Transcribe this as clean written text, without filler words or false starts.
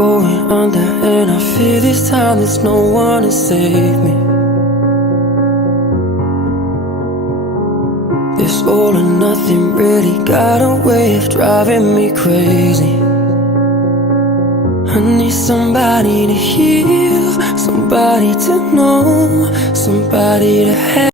going under, and I fear this time there's no one to save me. This all or nothing really got a way of driving me crazy. I need somebody to hear, somebody to know, somebody to have.